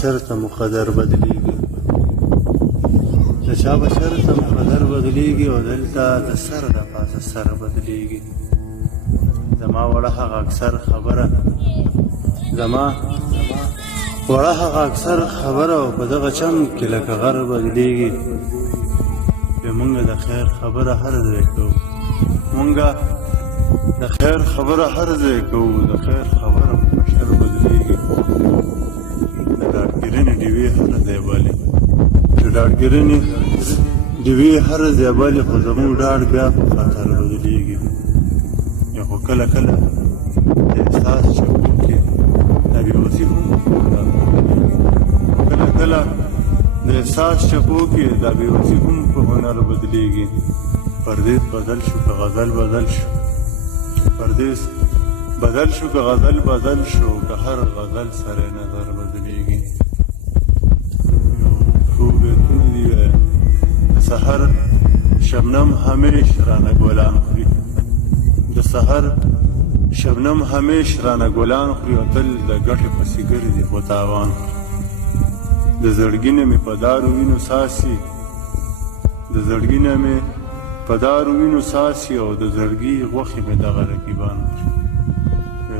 چرته مو قدر بدلیږي د چا به چرته مو قدر بدلیږي او دلته د سر د پاسه سر بدلیږي زما وړه هغه اکثر خبره زما وړه هغه اکثر خبره او په دغه چم کې لکه غر بدلیږي بیا مونږ د خیر خبره هر ځای کوو مونږ د خیر خبره هر ځای کوو د خیر خبره په شر بدلیږي د ډاډګرنې ډیوې هر ځای بالي د ډاډګرنې ډیوې هر ځای بالي خو زموږ ډاډ بیا په خطر بدلیږي یا خو کله کله د احساس چپو کې د بېوسي هم کله کله د احساس چپو کې د بېوسي هم په هنر بدلیږي پردیس بدل شو که غزل بدل شو پردیس بدل شو که غزل بدل شو که هر غزل سره نظر بدلیږي څو بیتونه دي د سحر شبنم همیش رانه ګلان خوري د سحر شبنم همیش رانه ګلان خوري او تل د ګټې پسې ګرځي خو تاوان د زړګي نه مې په دارو وینو ساسي د زړګي نه مې په دارو وینو ساسي او د زړګي غوښې مې دغه رقیبان خوري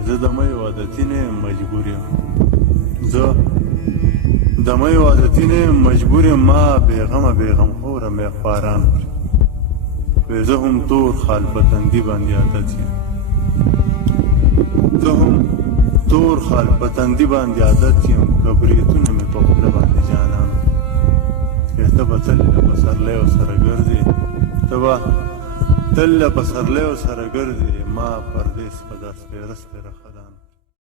زه د مۍ عادتي نه یم مجبور یم زه د مۍ عادتي نه یم مجبور یم ما بېغمه بېغمخوره مې خواران خوري زه هم تور خال په تندي باندې عادت یم زه هم تور خال په تندي باندې عادت یم که بریتونه مې په خوله باندې جانان ته به تل له پسرلیو سره ګرځې ته به تل له پسرلیو سره ګرځې ما پردیس په داسې رسته رخدان